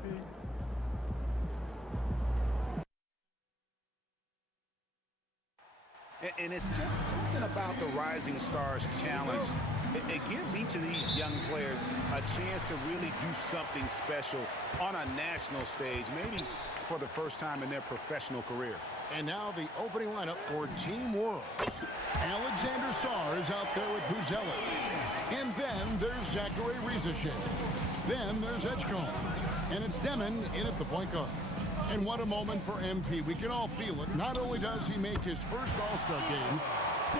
MVP. And it's just something about the Rising Stars Challenge. It gives each of these young players a chance to really do something special on a national stage, maybe for the first time in their professional career. And now the opening lineup for Team World. Alexander Sarr is out there with Buzelis. And then there's Zachary Rizichet. Then there's Edgecombe. And it's Demon in at the point guard. And what a moment for MP. We can all feel it. Not only does he make his first All-Star game,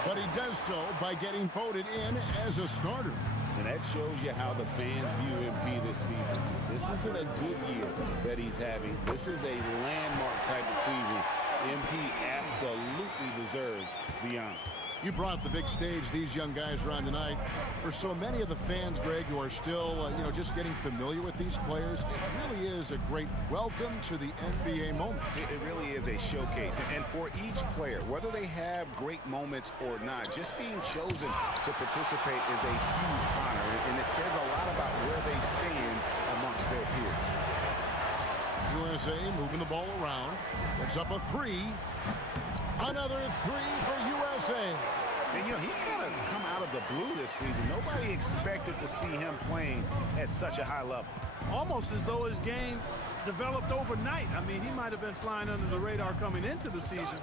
but he does so by getting voted in as a starter. And that shows you how the fans view MP this season. This isn't a good year that he's having. This is a landmark type of season. MP absolutely deserves the honor. You brought the big stage these young guys are on tonight. For so many of the fans, Greg, who are still, just getting familiar with these players, it really is a great welcome to the NBA moment. It really is a showcase. And for each player, whether they have great moments or not, just being chosen to participate is a huge honor. And it says a lot about where they stand amongst their peers. USA moving the ball around. It's up a three. Another three for USA. And, he's kind of come out of the blue this season. Nobody expected to see him playing at such a high level. Almost as though his game developed overnight. I mean, he might have been flying under the radar coming into the season,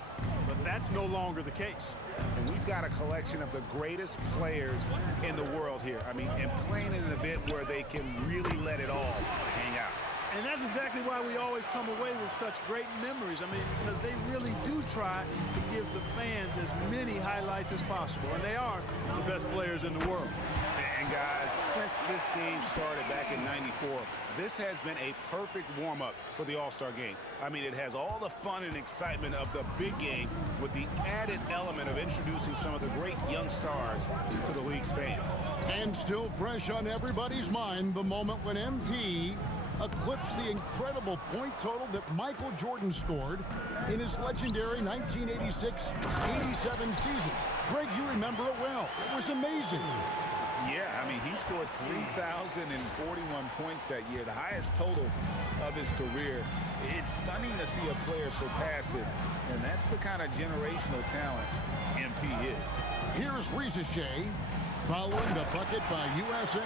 but that's no longer the case. And we've got a collection of the greatest players in the world here. I mean, and playing in an event where they can really let it all hang out. And that's exactly why we always come away with such great memories. I mean, because they really do try to give the fans as many highlights as possible. And they are the best players in the world. And guys, since this game started back in '94, this has been a perfect warm-up for the All-Star game. I mean, it has all the fun and excitement of the big game with the added element of introducing some of the great young stars to the league's fans. And still fresh on everybody's mind, the moment when MP eclipsed the incredible point total that Michael Jordan scored in his legendary 1986-87 season. Greg, you remember it well. It was amazing. Yeah, I mean, he scored 3,041 points that year, the highest total of his career. It's stunning to see a player surpass it, and that's the kind of generational talent MP is. Here's Rizichet following the bucket by USA.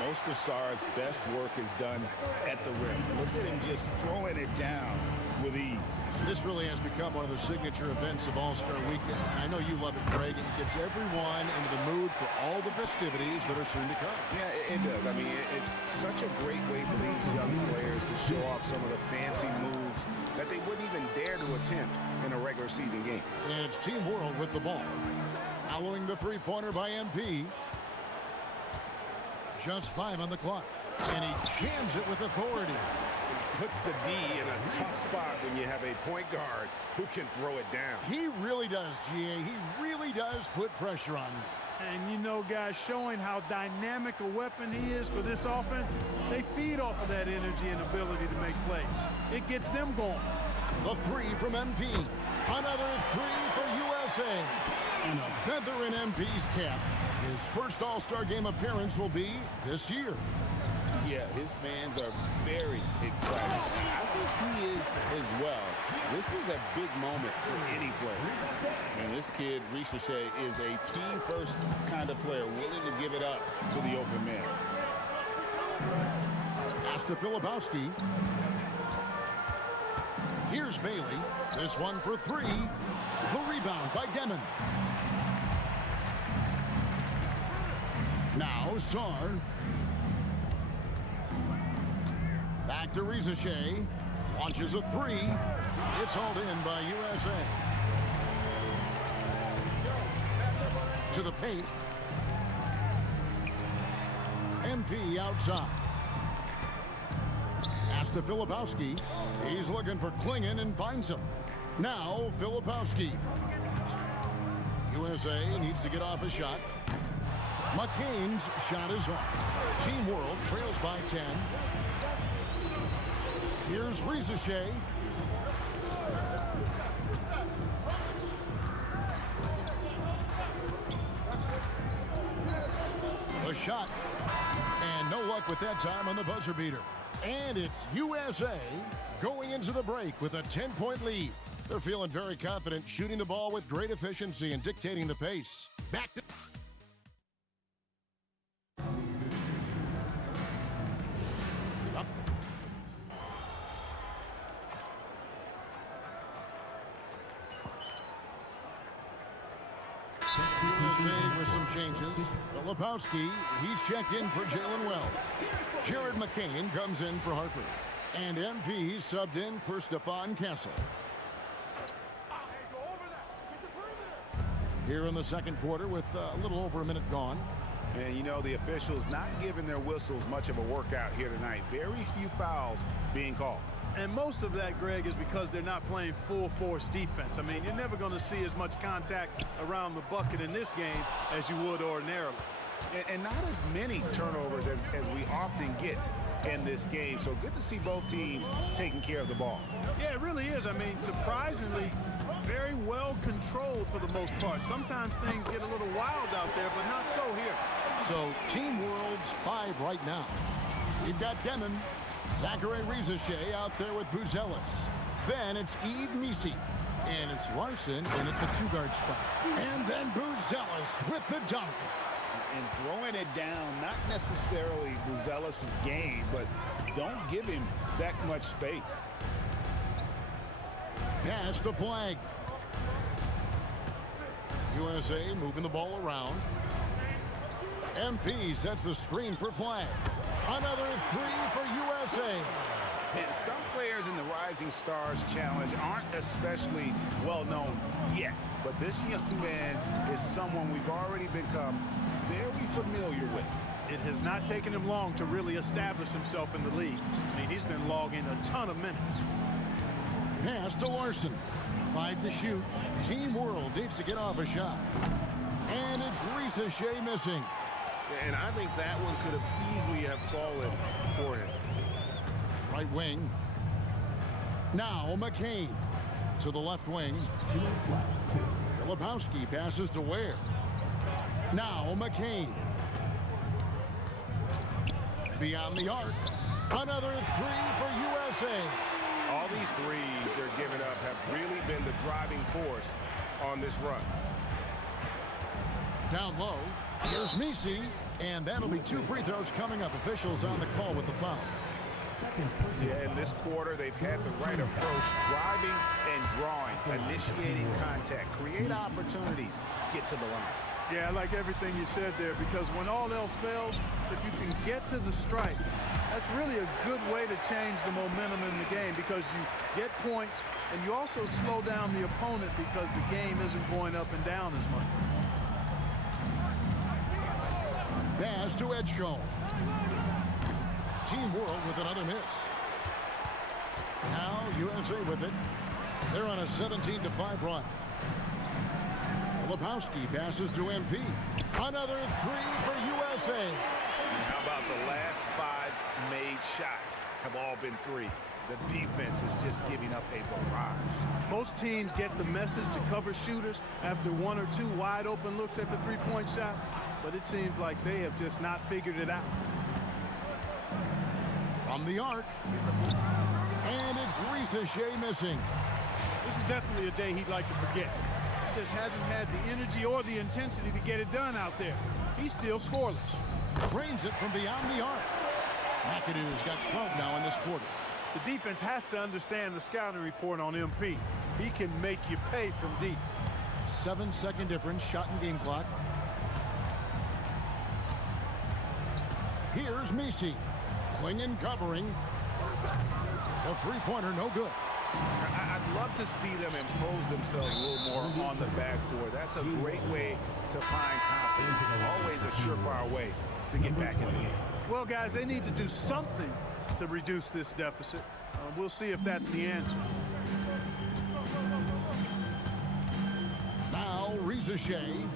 Most of Sarr's best work is done at the rim. Look at him just throwing it down with ease. This really has become one of the signature events of All-Star Weekend. I know you love it, Greg, and it gets everyone into the mood for all the festivities that are soon to come. Yeah, it does. I mean, it's such a great way for these young players to show off some of the fancy moves that they wouldn't even dare to attempt in a regular season game. And it's Team World with the ball. Following the three-pointer by MP. Just 5 on the clock. And he jams it with authority. Puts the D in a tough spot when you have a point guard who can throw it down. He really does, GA. He really does put pressure on him. And guys, showing how dynamic a weapon he is for this offense, they feed off of that energy and ability to make plays. It gets them going. The three from MP. Another three for USA. And a feather in MP's cap. His first All-Star game appearance will be this year. Yeah, his fans are very excited. I think he is as well. This is a big moment for any player. And this kid, Rizichet, is a team-first kind of player, willing to give it up to the open man. Pass to Filipowski. Here's Bailey. This one for three. The rebound by Demon. Now Sarr. Back to Rizichet. Launches a three. It's hauled in by USA. To the paint. MP outside. Pass to Filipowski. He's looking for Klingon and finds him. Now Filipowski. USA needs to get off a shot. McCain's shot is off. Team World trails by 10. Here's Rizichet. The shot. And no luck with that time on the buzzer beater. And it's USA going into the break with a 10-point lead. They're feeling very confident, shooting the ball with great efficiency and dictating the pace. Back to... with some changes. Lebowski, he's checked in for Jalen Wells. Jared McCain comes in for Harper. And MP subbed in for Stephon Castle. Here in the second quarter with a little over a minute gone. And you know, the officials not giving their whistles much of a workout here tonight. Very few fouls being called. And most of that, Greg, is because they're not playing full force defense. I mean, you're never going to see as much contact around the bucket in this game as you would ordinarily. And not as many turnovers as we often get in this game. So good to see both teams taking care of the ball. Yeah, it really is. I mean, surprisingly, very well controlled for the most part. Sometimes things get a little wild out there, but not so here. So Team World's 5 right now. We've got Demon, Zachary Rizachet out there with Buzelis. Then it's acheviments. And it's Larson in at the 2-guard spot. And then Buzelis with the dunk. And throwing it down, not necessarily Buzelis' game, but don't give him that much space. Pass the flag. USA moving the ball around. MP sets the screen for flag. Another 3 for USA. And some players in the Rising Stars Challenge aren't especially well known yet. But this young man is someone we've already become very familiar with. It has not taken him long to really establish himself in the league. I mean, he's been logging a ton of minutes. Pass to Larson. 5 to shoot. Team World needs to get off a shot. And it's Rizachet missing. And I think that one could have easily have fallen for him. Right wing. Now McCain to the left wing. 2 minutes left. Lebowski passes to Ware. Now McCain. Beyond the arc. Another 3 for USA. All these threes they're giving up have really been the driving force on this run. Down low. Here's Misi. And that'll be 2 free throws coming up. Officials on the call with the foul. Yeah, in this quarter, they've had the right approach, driving and drawing, initiating contact, create opportunities, get to the line. Yeah, I like everything you said there, because when all else fails, if you can get to the stripe, that's really a good way to change the momentum in the game, because you get points and you also slow down the opponent because the game isn't going up and down as much. Pass to Edgecombe. Team World with another miss. Now USA with it. They're on a 17-5 run. Lebowski passes to MP. Another 3 for USA. How about the last 5 made shots have all been threes? The defense is just giving up a barrage. Most teams get the message to cover shooters after 1 or 2 wide open looks at the three-point shot, but it seems like they have just not figured it out. From the arc. And it's Rizachet missing. This is definitely a day he'd like to forget. He just hasn't had the energy or the intensity to get it done out there. He's still scoreless. Drains it from beyond the arc. McAdoo's got 12 now in this quarter. The defense has to understand the scouting report on MP. He can make you pay from deep. 7-second difference, shot and game clock. Here's Misi. Clinging, covering. The three-pointer, no good. I'd love to see them impose themselves a little more on the backboard. That's a great way to find confidence. Always a surefire way to get back in the game. Well, guys, they need to do something to reduce this deficit. We'll see if that's the answer. Now, Rizachet.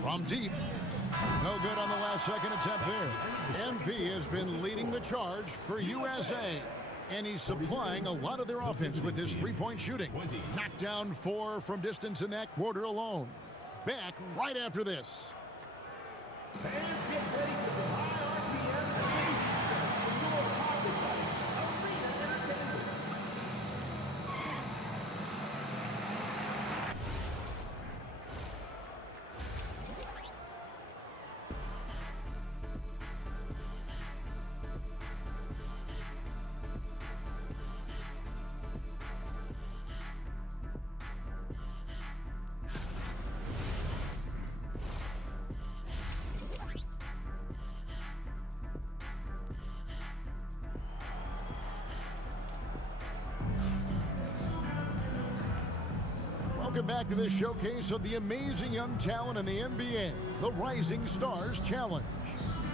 From deep. No good on the last second attempt there. MP has been leading the charge for USA. And he's supplying a lot of their offense with his three-point shooting. Knocked down 4 from distance in that quarter alone. Back right after this. Fans get ready for the high RPM for your pocket fight. Arena entertainment. Welcome back to this showcase of the amazing young talent in the NBA, the Rising Stars Challenge.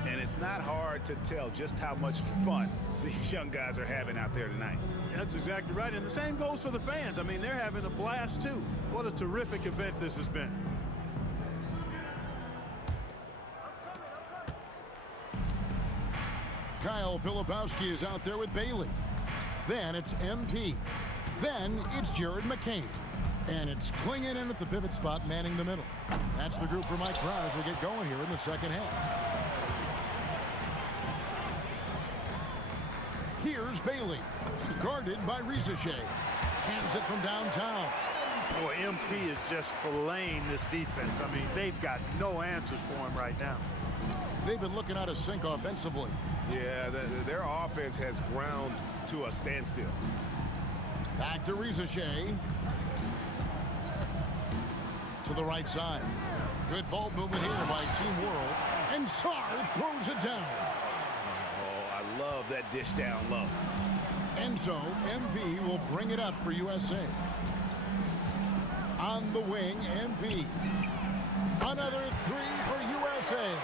And it's not hard to tell just how much fun these young guys are having out there tonight. That's exactly right. And the same goes for the fans. I mean, they're having a blast, too. What a terrific event this has been. Kyle Filipowski is out there with Bailey. Then it's MP. Then it's Jared McCain. And it's Klingon in at the pivot spot, manning the middle. That's the group for Mike Brown as we get going here in the second half. Here's Bailey, guarded by Rizachet. Hands it from downtown. Boy, MP is just filleting this defense. I mean, they've got no answers for him right now. They've been looking out of sync offensively. Yeah, their offense has ground to a standstill. Back to Rizachet. To the right side. Good ball movement here by Team World. And Sarr throws it down. Oh, I love that dish down low. And so MP will bring it up for USA. On the wing, MP. Another three for USA.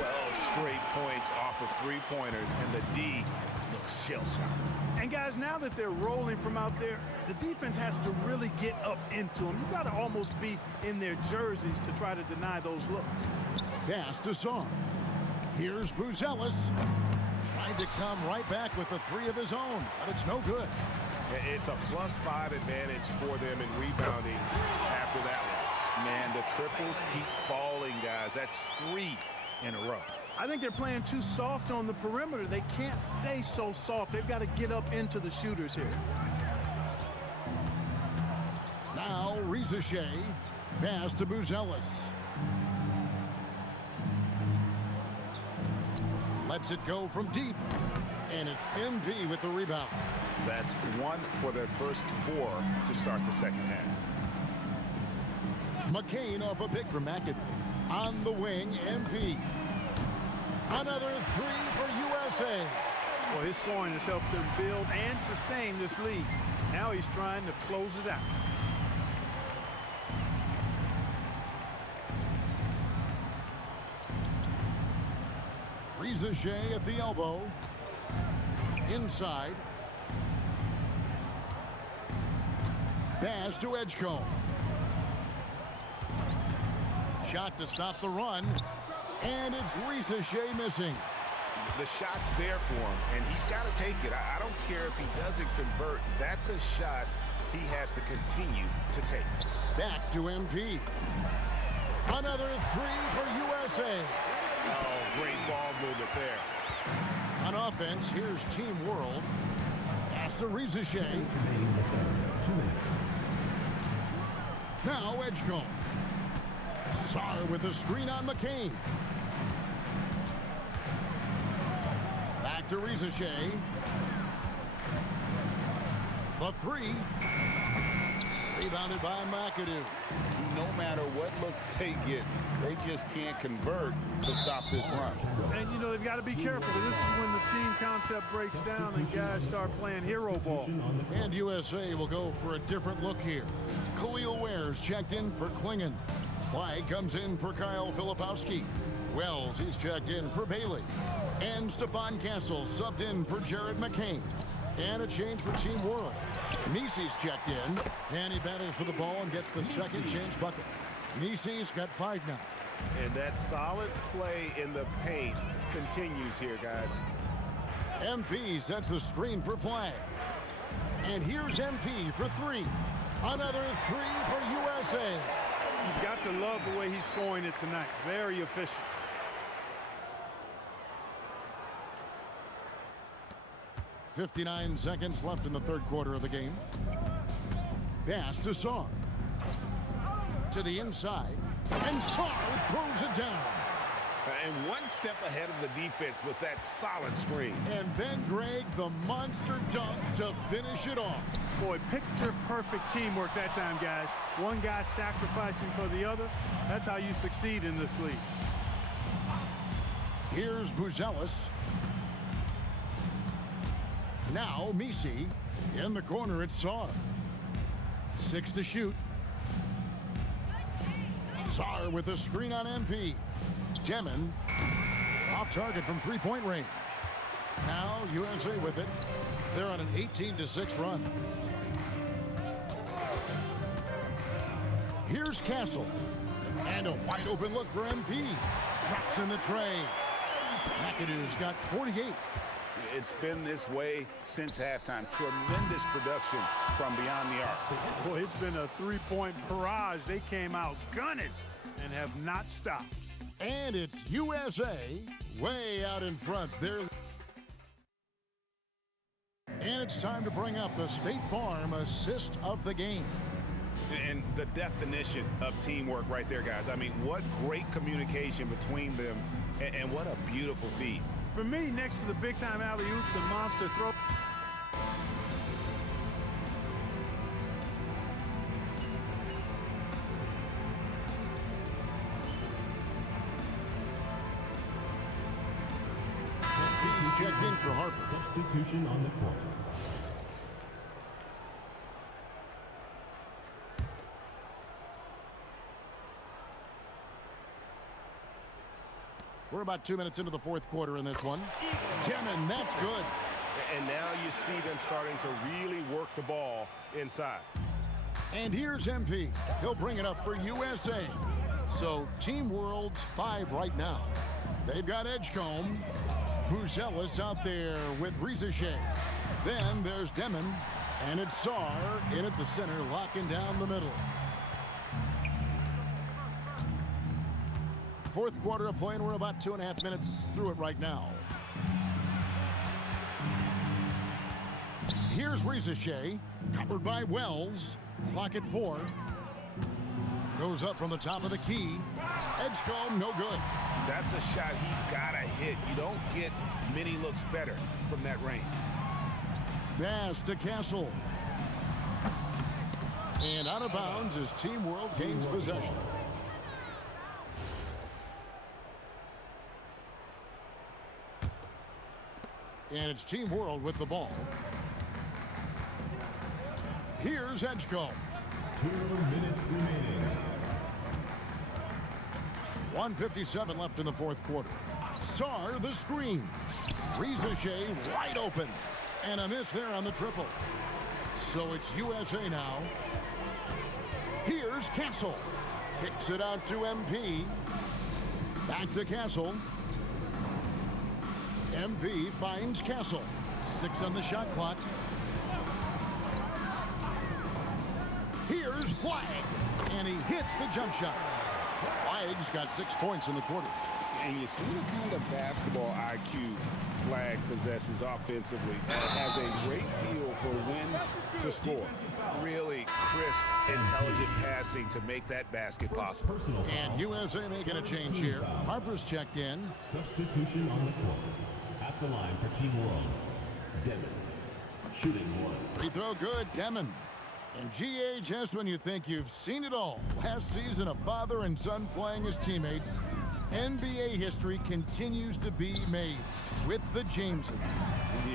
12 straight points off of three-pointers, and the D looks shell-shocked. And guys, now that they're rolling from out there, the defense has to really get up into them. You've got to almost be in their jerseys to try to deny those looks. Pass to Sarr. Here's Buzelis. Trying to come right back with the three of his own, but it's no good. It's a +5 advantage for them in rebounding after that one. Man, the triples keep falling, guys. That's 3 in a row. I think they're playing too soft on the perimeter. They can't stay so soft. They've got to get up into the shooters here. Now Rizachet. Pass to Buzelis. Lets it go from deep. And it's MP with the rebound. That's 1 for their first 4 to start the second half. McCain off a pick from McAdoo. On the wing, MP. Another three for USA. Well, his scoring has helped them build and sustain this lead. Now he's trying to close it out. Rizachet at the elbow. Inside. Pass to Edgecombe. Shot to stop the run. And it's Rizachet missing. The shot's there for him, and he's got to take it. I don't care if he doesn't convert. That's a shot he has to continue to take. Back to MP. Another three for USA. Oh, great ball movement there. On offense, here's Team World. Pass to Rizachet. 2 minutes. Now Edgecombe. Sarr with a screen on McCain. Back to Rizachet. The three. Rebounded by McAdoo. No matter what looks they get, they just can't convert to stop this run. And, you know, they've got to be careful. This is when the team concept breaks down and guys start playing hero ball. And USA will go for a different look here. Khalil Ware's checked in for Klingon. Flag comes in for Kyle Filipowski. Wells, he's checked in for Bailey. And Stephon Castle subbed in for Jared McCain. And a change for Team World. Nisi's checked in, and he battles for the ball and gets the second change bucket. Nisi's got 5 now. And that solid play in the paint continues here, guys. MP sets the screen for Flag. And here's MP for 3. Another 3 for USA. You've got to love the way he's scoring it tonight. Very efficient. 59 seconds left in the third quarter of the game. Pass to Saar. To the inside. And Saar throws it down. And one step ahead of the defense with that solid screen. And then, Greg, the monster dunk to finish it off. Boy, picture-perfect teamwork that time, guys. One guy sacrificing for the other. That's how you succeed in this league. Here's Buzelis. Now Misi. In the corner, it's Saar. 6 to shoot. Saar with a screen on MP. Demon off target from three-point range. Now USA with it. They're on an 18-6 run. Here's Castle. And a wide open look for MP. Drops in the tray. McAdoo's got 48. It's been this way since halftime. Tremendous production from beyond the arc. Boy, it's been a three-point barrage. They came out gunning and have not stopped. And it's USA way out in front. And it's time to bring up the State Farm assist of the game. And the definition of teamwork right there, guys. I mean, what great communication between them, and what a beautiful feed. For me, next to the big-time alley-oops and monster throw. Checked in for Harper. Substitution on the court. We're about 2 minutes into the fourth quarter in this one. Demon, that's good. And now you see them starting to really work the ball inside. And here's MP. He'll bring it up for USA. So Team World's 5 right now. They've got Edgecombe. Buzelis out there with Rizashay. Then there's Demon. And it's Saar in at the center, locking down the middle. Fourth quarter of play, and we're about 2.5 minutes through it right now. Here's Rizashay, covered by Wells. Clock at 4. Goes up from the top of the key. Edgecombe, no good. That's a shot he's got to hit. You don't get many looks better from that range. Pass to Castle. And out of bounds as Team World gains possession. And it's Team World with the ball. Here's Edgecombe. 2 minutes remaining. 1:57 left in the fourth quarter. Saar the screen. Rizashay wide open. And a miss there on the triple. So it's USA now. Here's Castle. Kicks it out to MP. Back to Castle. MP finds Castle. 6 on the shot clock. Here's Flag. And he hits the jump shot. Flag's got 6 points in the quarter. And you see the kind of basketball IQ Flag possesses offensively. Has a great feel for when to score. Really crisp, intelligent passing to make that basket possible. And USA making a change here. Harper's checked in. Substitution on the court. At the line for Team World, Demon. Shooting 1. Free throw good, Demon. And GA, just when you think you've seen it all. Last season, a father and son playing as teammates. NBA history continues to be made with the Jameses.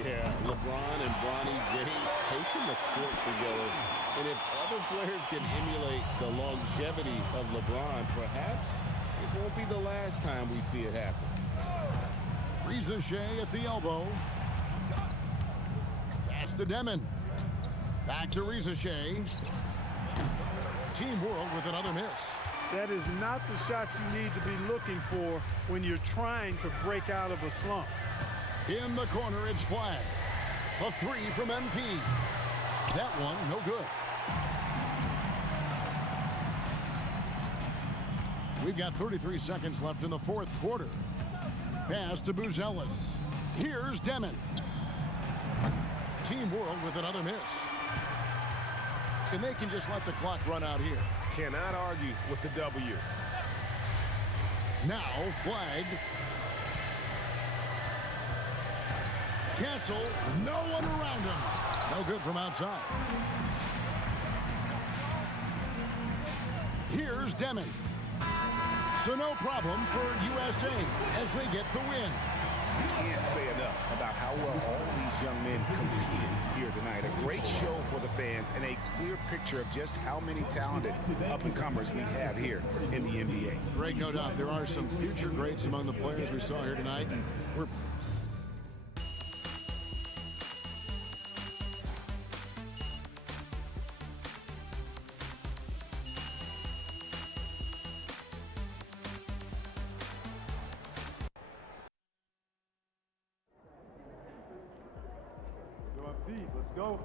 Yeah, LeBron and Ronnie James taking the court together. And if other players can emulate the longevity of LeBron, perhaps it won't be the last time we see it happen. Rizashay at the elbow. Pass to Demon. Back to Rizashay. Team World with another miss. That is not the shot you need to be looking for when you're trying to break out of a slump. In the corner, it's Flag. A 3 from MP. That one, no good. We've got 33 seconds left in the fourth quarter. Pass to Buzelis. Here's Demon. Team World with another miss. And they can just let the clock run out here. Cannot argue with the W. Now flagged. Castle, no one around him. No good from outside. Here's Deming. So no problem for USA as they get the win. I can't say enough about how well all these young men competed here tonight. A great show for the fans and a clear picture of just how many talented up-and-comers we have here in the NBA. Greg, no doubt there are some future greats among the players we saw here tonight, and we're Let's go.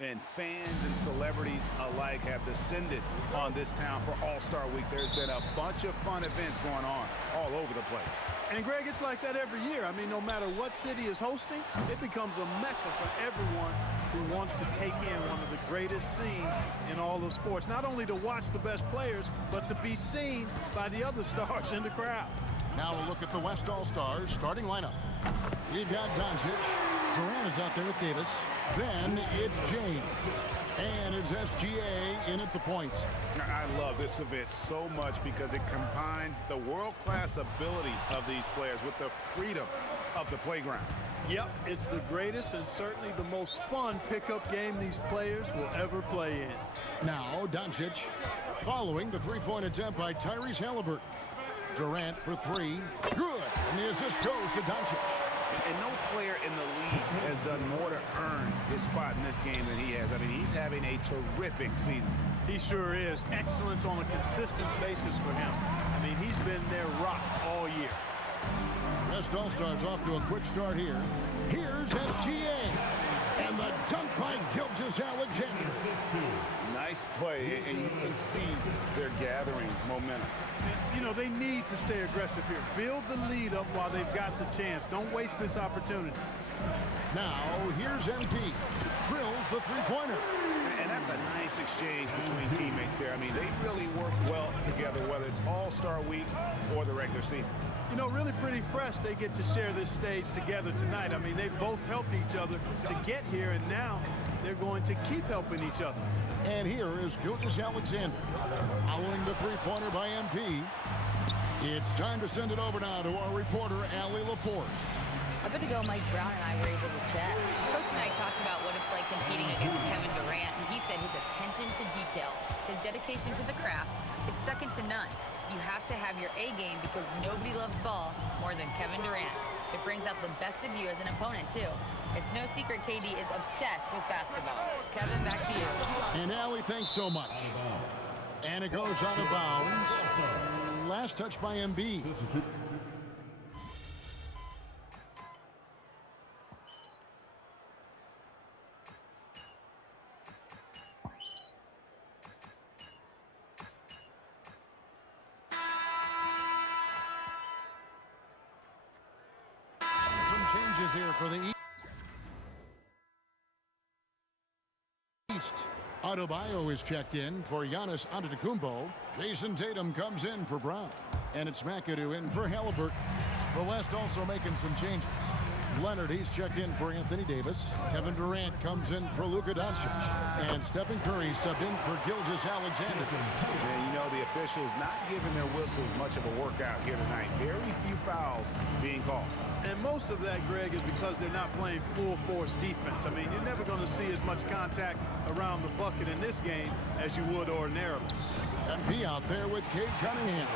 And fans and celebrities alike have descended on this town for All-Star Week. There's been a bunch of fun events going on all over the place. And Greg, it's like that every year. I mean, no matter what city is hosting, it becomes a mecca for everyone who wants to take in one of the greatest scenes in all of sports. Not only to watch the best players, but to be seen by the other stars in the crowd. Now a look at the West All-Stars starting lineup. We've got Doncic. Durant is out there with Davis. Then it's James. And it's SGA in at the point. I love this event so much because it combines the world-class ability of these players with the freedom of the playground. Yep, it's the greatest and certainly the most fun pickup game these players will ever play in. Now Doncic following the three-point attempt by Tyrese Halliburton. Durant for three. Good. And the assist goes to Doncic. And no player in the league has done more to earn his spot in this game than he has. I mean, he's having a terrific season. He sure is. Excellence on a consistent basis for him. I mean, he's been their rock all year. West All-Stars off to a quick start here. Here's SGA. And the dunk by Gilgeous-Alexander. Nice play, and you can see they're gathering momentum. You know, they need to stay aggressive here. Build the lead up while they've got the chance. Don't waste this opportunity. Now, here's MP. Drills the three-pointer. And that's a nice exchange between teammates there. I mean, they really work well together, whether it's All-Star Week or the regular season. You know, really pretty fresh they get to share this stage together tonight. I mean, they've both helped each other to get here, and now they're going to keep helping each other. And here is Gilgeous-Alexander. Following the three-pointer by MP. It's time to send it over now to our reporter, Allie LaForce. A bit ago, Mike Brown and I were able to chat. Coach and I talked about what it's like competing against Kevin Durant, and he said his attention to detail, his dedication to the craft, it's second to none. You have to have your A game because nobody loves ball more than Kevin Durant. It brings out the best of you as an opponent, too. It's no secret KD is obsessed with basketball. Kevin, back to you. And Allie, thanks so much. And it goes out of bounds. Last touch by Embiid. Here for the East. Adebayo is checked in for Giannis Antetokounmpo. Jason Tatum comes in for Brown. And it's McAdoo in for Halliburton. The West also making some changes. Leonard, he's checked in for Anthony Davis. Kevin Durant comes in for Luka Doncic. And Stephen Curry subbed in for Gilgeous-Alexander. And you know, the officials not giving their whistles much of a workout here tonight. Very few fouls being called. And most of that, Greg, is because they're not playing full-force defense. I mean, you're never going to see as much contact around the bucket in this game as you would ordinarily. MP out there with Cade Cunningham.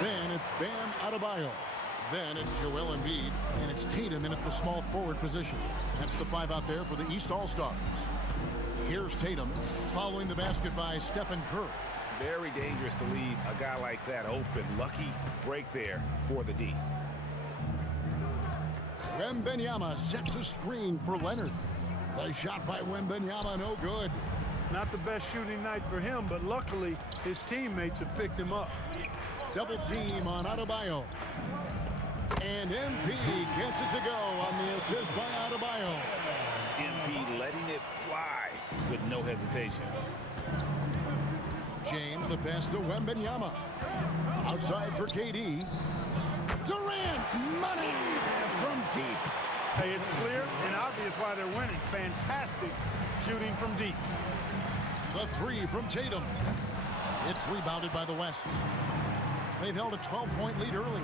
Then it's Bam Adebayo. Then it's Joel Embiid, and it's Tatum in at the small forward position. That's the five out there for the East All-Stars. Here's Tatum, following the basket by Stephen Curry. Very dangerous to leave a guy like that open. Lucky break there for the D. Wembanyama sets a screen for Leonard. The shot by Wembanyama, no good. Not the best shooting night for him, but luckily his teammates have picked him up. Double team on Adebayo. And MP gets it to go on the assist by Adebayo. MP letting it fly with no hesitation. James, the pass to Wembanyama. Outside for KD. Durant, money from deep. Hey, it's clear and obvious why they're winning. Fantastic shooting from deep. The three from Tatum. It's rebounded by the West. They've held a 12-point lead early.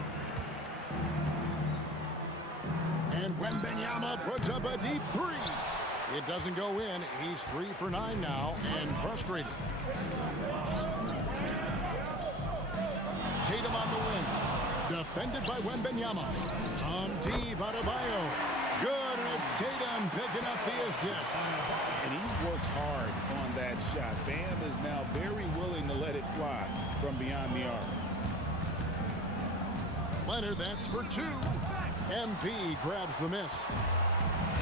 And Wembanyama puts up a deep three. It doesn't go in. He's 3 for 9 now and frustrated. Tatum on the wing. Defended by Wembanyama. On deep, Adebayo. Good, and it's Tatum picking up the assist. And he's worked hard on that shot. Bam is now very willing to let it fly from beyond the arc. Leonard, that's for 2. MP grabs the miss.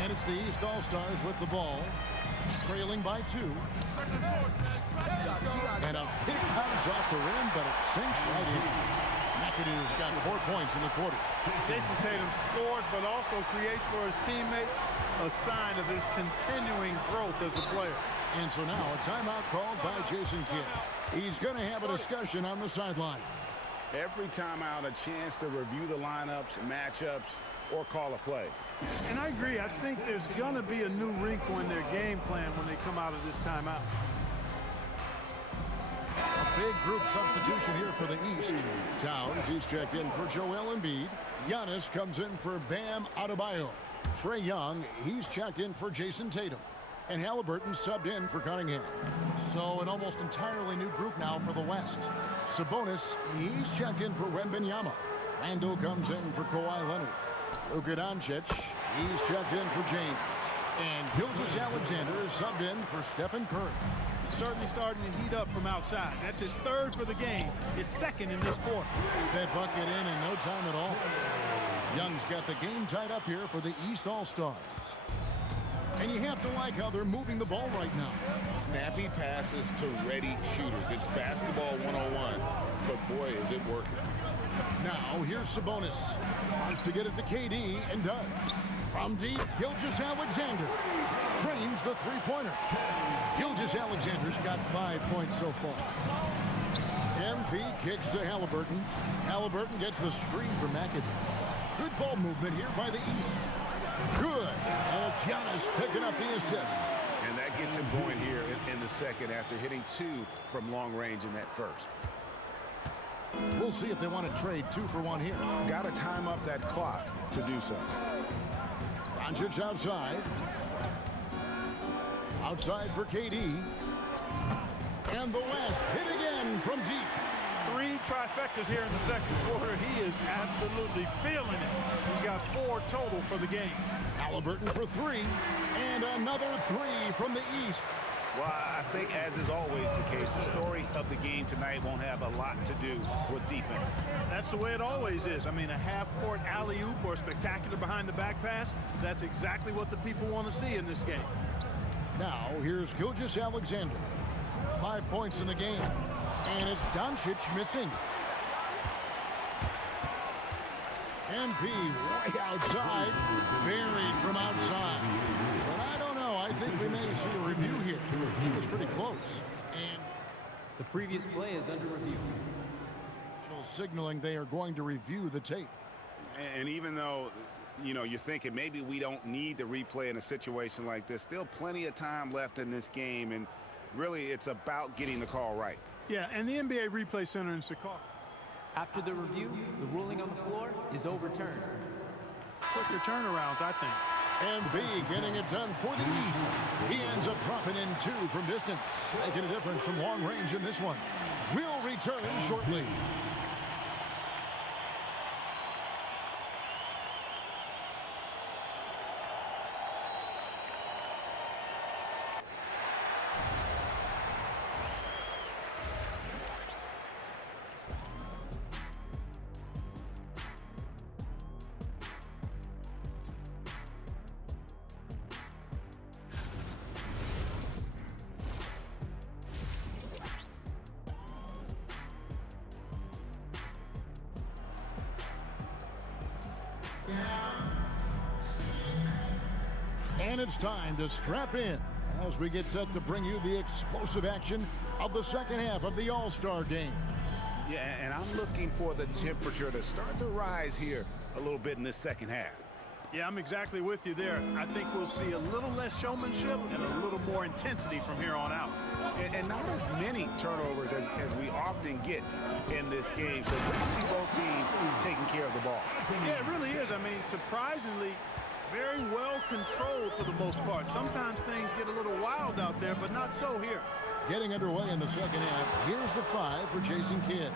And it's the East All-Stars with the ball, trailing by 2. And a big bounce off the rim, but it sinks right in. McAdoo's got 4 points in the quarter. Jason Tatum scores, but also creates for his teammates, a sign of his continuing growth as a player. And so now a timeout called by Jason Kidd. He's going to have a discussion on the sideline. Every timeout, a chance to review the lineups, matchups, or call a play. And I agree. I think there's going to be a new wrinkle in their game plan when they come out of this timeout. A big group substitution here for the East. Towns, he's checked in for Joel Embiid. Giannis comes in for Bam Adebayo. Trae Young, he's checked in for Jason Tatum. And Halliburton subbed in for Cunningham. So an almost entirely new group now for the West. Sabonis, he's checked in for Wembanyama. Randle comes in for Kawhi Leonard. Luka Doncic, he's checked in for James. And Gilgeous-Alexander is subbed in for Stephen Curry. He's certainly starting to heat up from outside. That's his 3rd for the game, his 2nd in this quarter. That bucket in no time at all. Young's got the game tied up here for the East All-Stars. And you have to like how they're moving the ball right now. Snappy passes to ready shooters. It's basketball 101, but boy, is it working. Now, here's Sabonis. Wants to get it to KD and does. From deep, Gilgeous-Alexander trains the three-pointer. Gilgeous-Alexander's got 5 points so far. MP kicks to Halliburton. Halliburton gets the screen for McAdoo. Good ball movement here by the East. Good. And it's Giannis picking up the assist. And that gets him going here in the second after hitting 2 from long range in that first. We'll see if they want to trade 2 for 1 here. Got to time up that clock to do so. Doncic outside. Outside for KD. And the West hit again from deep. 3 trifectas here in the second quarter. He is absolutely feeling it. He's got 4 total for the game. Halliburton for 3. And another 3 from the East. Well, I think, as is always the case, the story of the game tonight won't have a lot to do with defense. That's the way it always is. I mean, a half-court alley-oop or a spectacular behind-the-back pass, that's exactly what the people want to see in this game. Now, here's Gilgeous-Alexander. 5 points in the game. And it's Doncic missing. MP way outside. Buried from outside. But I don't know. I think we may see a review here. He was pretty close. And the previous play is under review. Signaling they are going to review the tape. And even though, you're thinking maybe we don't need the replay in a situation like this, still plenty of time left in this game, and really it's about getting the call right. Yeah, and the NBA Replay Center in Chicago. After the review, the ruling on the floor is overturned. Quicker turnarounds, I think. MB getting it done for the East. He ends up dropping in 2 from distance, making a difference from long range in this one. We'll return shortly. And it's time to strap in as we get set to bring you the explosive action of the second half of the All-Star game. Yeah, and I'm looking for the temperature to start to rise here a little bit in this second half. Yeah, I'm exactly with you there. I think we'll see a little less showmanship and a little more intensity from here on out. And not as many turnovers as we often get in this game. So good to see both teams taking care of the ball. Yeah, it really is. I mean, surprisingly, very well controlled for the most part. Sometimes things get a little wild out there, but not so here. Getting underway in the second half. Here's the 5 for Jason Kidd.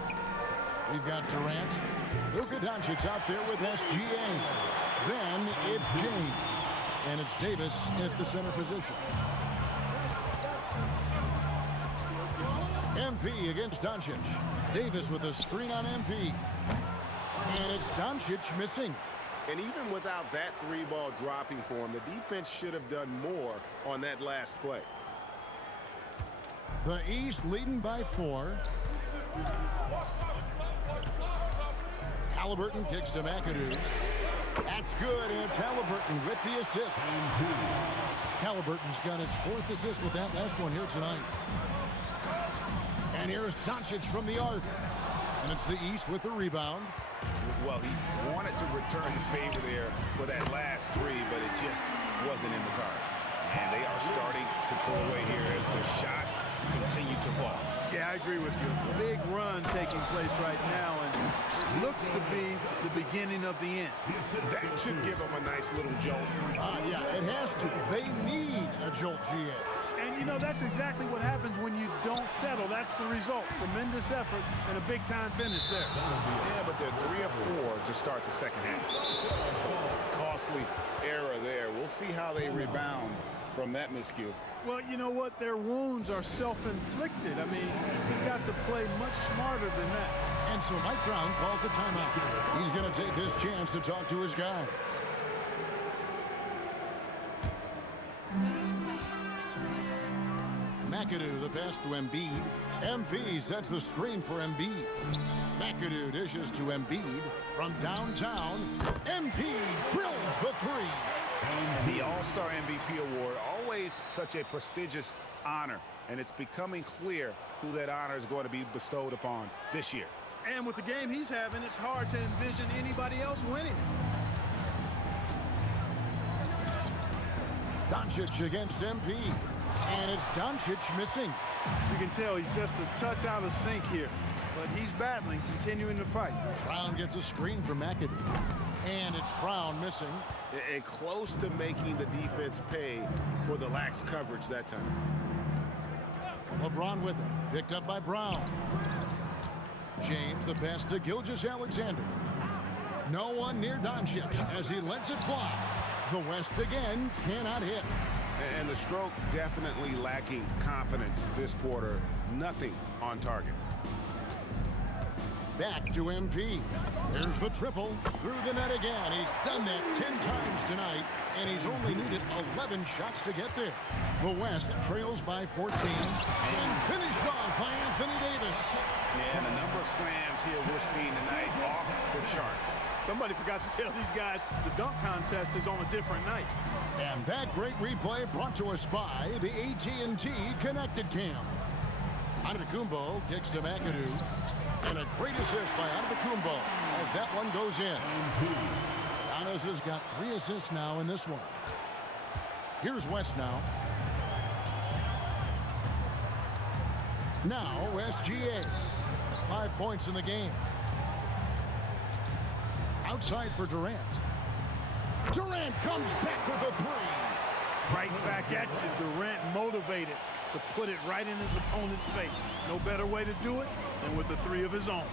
We've got Durant. Luka Doncic out there with SGA. Then it's James. And it's Davis at the center position. MP against Doncic. Davis with a screen on MP. And it's Doncic missing. And even without that three ball dropping for him, the defense should have done more on that last play. The East leading by 4. Halliburton kicks to McAdoo. That's good, and it's Halliburton with the assist. Halliburton's got his 4th assist with that last one here tonight. And here's Doncic from the arc. And it's the East with the rebound. Well, he wanted to return the favor there for that last 3, but it just wasn't in the cards. And they are starting to pull away here as the shots continue to fall. Yeah, I agree with you. Big run taking place right now, and it looks to be the beginning of the end. That should give them a nice little jolt. Yeah, it has to. They need a jolt, GA. And, you know, that's exactly what happens when you don't settle. That's the result. Tremendous effort and a big-time finish there. Yeah, but they're 3 of 4 to start the second half. Costly error there. We'll see how they rebound from that miscue. Well, you know what? Their wounds are self-inflicted. I mean, you've got to play much smarter than that. And so Mike Brown calls a timeout. He's going to take this chance to talk to his guys. McAdoo, the pass to Embiid. MP sets the screen for Embiid. McAdoo dishes to Embiid from downtown. Embiid drills the 3. The All-Star MVP award, always such a prestigious honor, and it's becoming clear who that honor is going to be bestowed upon this year. And with the game he's having, it's hard to envision anybody else winning it. Doncic against MP. And it's Doncic missing. You can tell he's just a touch out of sync here, but he's battling, continuing to fight. Brown gets a screen from McAdoo. And it's Brown missing. And close to making the defense pay for the lax coverage that time. LeBron with it. Picked up by Brown. James, the pass to Gilgeous-Alexander. No one near Doncic as he lets it fly. The West again cannot hit. And the stroke definitely lacking confidence this quarter. Nothing on target. Back to MP. There's the triple. Through the net again. He's done that 10 times tonight, and he's only needed 11 shots to get there. The West trails by 14 and finished off by Anthony Davis. Yeah, and the number of slams here we're seeing tonight off the charts. Somebody forgot to tell these guys the dunk contest is on a different night. And that great replay brought to us by the AT&T Connected Cam. Antetokounmpo kicks to McAdoo. And a great assist by Antetokounmpo as that one goes in. Giannis has got 3 assists now in this one. Here's West now. Now SGA. 5 points in the game. Outside for Durant. Durant comes back with a 3. Right back at you. Durant motivated to put it right in his opponent's face. No better way to do it than with the 3 of his own.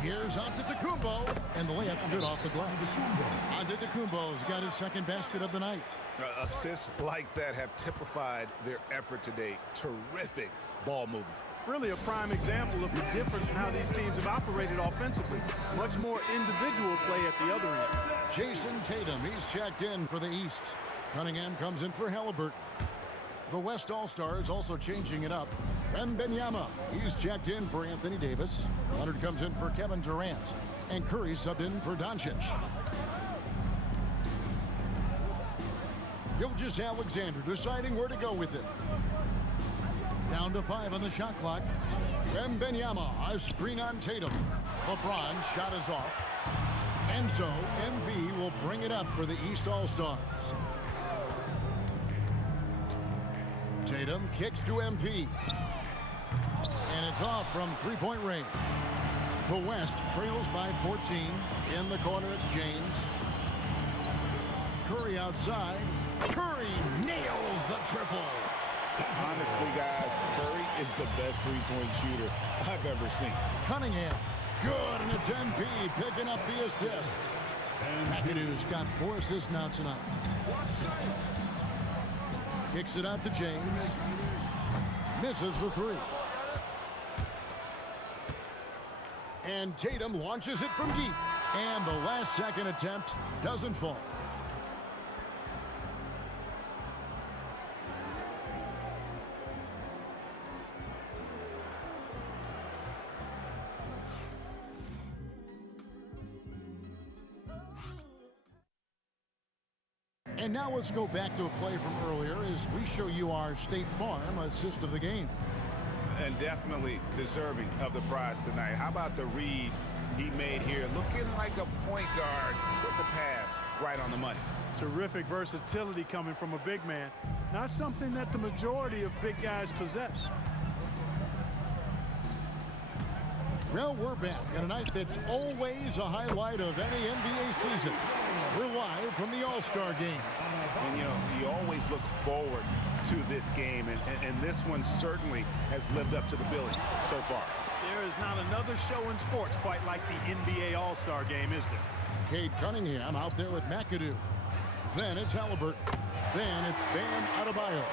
Here's Antetokounmpo, and the layup's good off the glass. Antetokounmpo's got his 2nd basket of the night. Assists like that have typified their effort today. Terrific ball movement. Really a prime example of the difference in how these teams have operated offensively. Much more individual play at the other end. Jason Tatum, he's checked in for the East. Cunningham comes in for Halliburton. The West All-Stars also changing it up. Wembanyama, he's checked in for Anthony Davis. Leonard comes in for Kevin Durant. And Curry subbed in for Doncic. Gilgeous-Alexander deciding where to go with it. Down to 5 on the shot clock. Wembanyama, a screen on Tatum. LeBron shot is off. And so MV will bring it up for the East All-Stars. Tatum kicks to MP. And it's off from 3-point range. The West trails by 14. In the corner, it's James. Curry outside. Curry nails the triple. Honestly, guys, Curry is the best three-point shooter I've ever seen. Cunningham. Good, and it's MP picking up the assist. McAdoo's got 4 assists now tonight. Kicks it out to James. Misses the 3. And Tatum launches it from deep. And the last second attempt doesn't fall. And now let's go back to a play from earlier as we show you our State Farm assist of the game. And definitely deserving of the prize tonight. How about the read he made here? Looking like a point guard with the pass right on the money. Terrific versatility coming from a big man. Not something that the majority of big guys possess. Well, we're back on a night that's always a highlight of any NBA season. We're live from the All-Star game. And, you know, you always look forward to this game, and this one certainly has lived up to the billing so far. There is not another show in sports quite like the NBA All-Star game, is there? Cade Cunningham out there with McAdoo. Then it's Halliburton. Then it's Bam Adebayo.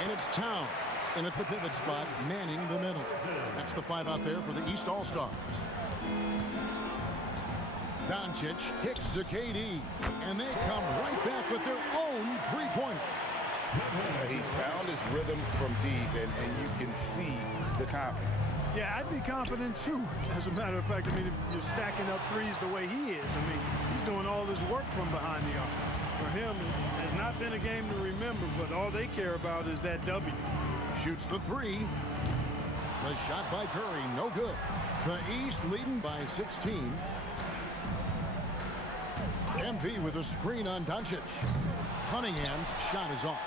And it's Towns. And at the pivot spot, manning the middle. That's the five out there for the East All-Stars. Doncic kicks to KD, and they come right back with their own three-pointer. He's found his rhythm from deep, and you can see the confidence. Yeah, I'd be confident too. As a matter of fact, I mean, if you're stacking up threes the way he is, I mean, he's doing all his work from behind the arc. For him, it has not been a game to remember, but all they care about is that W. Shoots the three. The shot by Curry, no good. The East leading by 16. MP with a screen on Doncic. Cunningham's shot is off.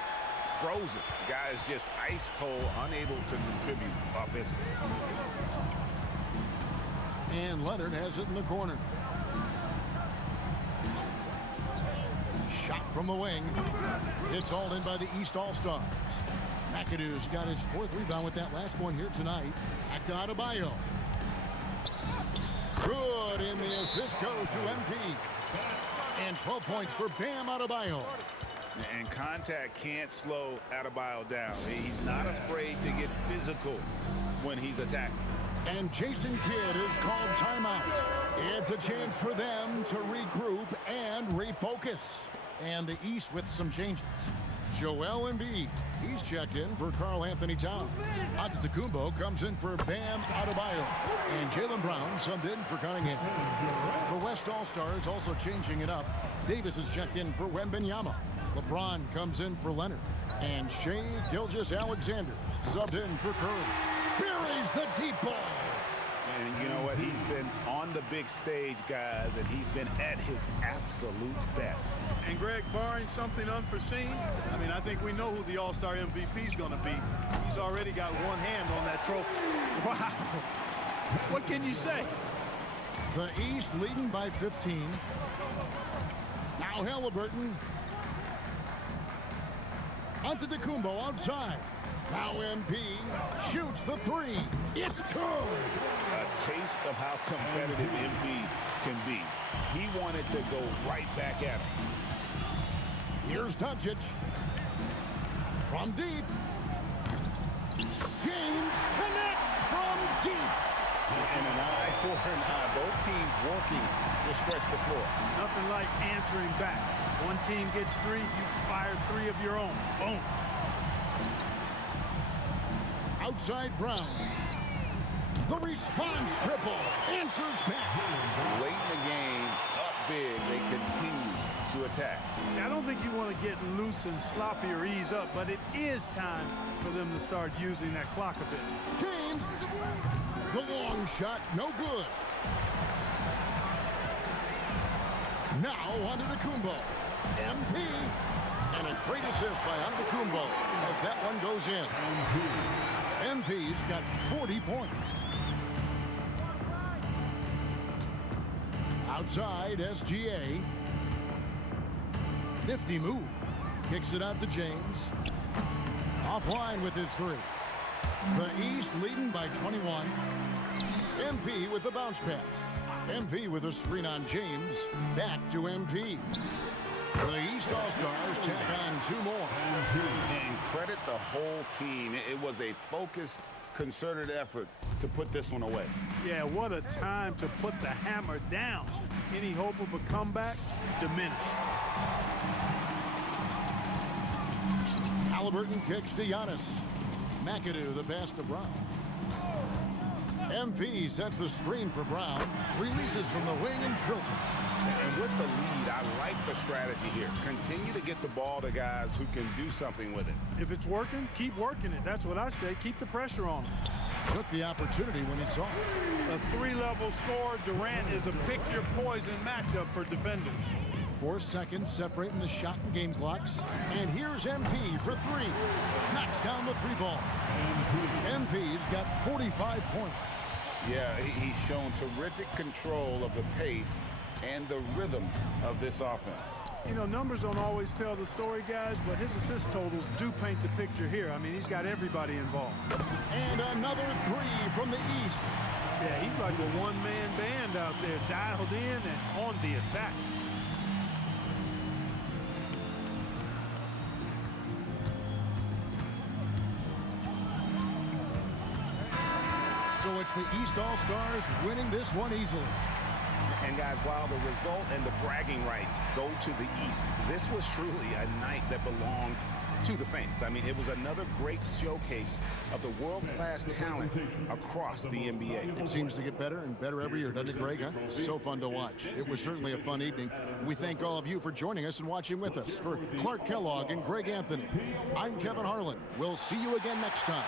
Frozen. Guy is just ice cold, unable to contribute offensively. And Leonard has it in the corner. Shot from the wing. It's all in by the East All-Stars. McAdoo's got his fourth rebound with that last one here tonight. Back to Adebayo. Good, and the assist goes to MP. And 12 points for Bam Adebayo. And contact can't slow Adebayo down. He's not afraid to get physical when he's attacking. And Jason Kidd is called timeout. It's a chance for them to regroup and refocus. And the East with some changes. Joel Embiid, he's checked in for Karl Anthony Towns. Antetokounmpo comes in for Bam Adebayo. And Jaylen Brown subbed in for Cunningham. The West All-Stars also changing it up. Davis is checked in for Wembanyama. LeBron comes in for Leonard. And Shai Gilgeous-Alexander subbed in for Curry. Buries the deep ball. And you know what? He's been on the big stage, guys, and he's been at his absolute best. And Greg, barring something unforeseen, I mean, I think we know who the All-Star MVP is going to be. He's already got one hand on that trophy. Wow. What can you say? The East leading by 15. Now Halliburton. Antetokounmpo outside. Now MP shoots the three. It's good. A taste of how competitive MP can be. He wanted to go right back at him. Here's Doncic. From deep. James connects from deep. And an eye for an eye. Both teams working to stretch the floor. Nothing like answering back. One team gets three, you fire three of your own. Boom. Outside Brown. The response triple. Answers back. Late in the game, up big, they continue to attack. I don't think you want to get loose and sloppy or ease up, but it is time for them to start using that clock a bit. James. The long shot, no good. Now Antetokounmpo. MP. And a great assist by Antetokounmpo as that one goes in. MP's got 40 points. Outside SGA. Nifty move. Kicks it out to James. Offline with his three. The East leading by 21. MP with the bounce pass. MP with a screen on James. Back to MP. The East All-Stars tack on two more. And credit the whole team. It was a focused, concerted effort to put this one away. Yeah, what a time to put the hammer down. Any hope of a comeback diminished. Halliburton kicks to Giannis. McAdoo the pass to Brown. MP sets the screen for Brown. Releases from the wing and drills it. And with the lead, I like the strategy here. Continue to get the ball to guys who can do something with it. If it's working, keep working it. That's what I say. Keep the pressure on him. Took the opportunity when he saw it. A three-level score. Durant is a pick-your-poison matchup for defenders. 4 seconds separating the shot and game clocks. And here's MP for three. Knocks down the three ball. MP's got 45 points. Yeah, he's shown terrific control of the pace and the rhythm of this offense. You know, numbers don't always tell the story, guys, but his assist totals do paint the picture here. I mean, he's got everybody involved. And another three from the east. Yeah, he's like a one-man band out there, dialed in and on the attack. So it's the East All-Stars winning this one easily. And guys, while the result and the bragging rights go to the East, this was truly a night that belonged to the fans. I mean, it was another great showcase of the world-class talent across the NBA. It seems to get better and better every year, doesn't it, Greg? Huh? So fun to watch. It was certainly a fun evening. We thank all of you for joining us and watching with us. For Clark Kellogg and Greg Anthony, I'm Kevin Harlan. We'll see you again next time.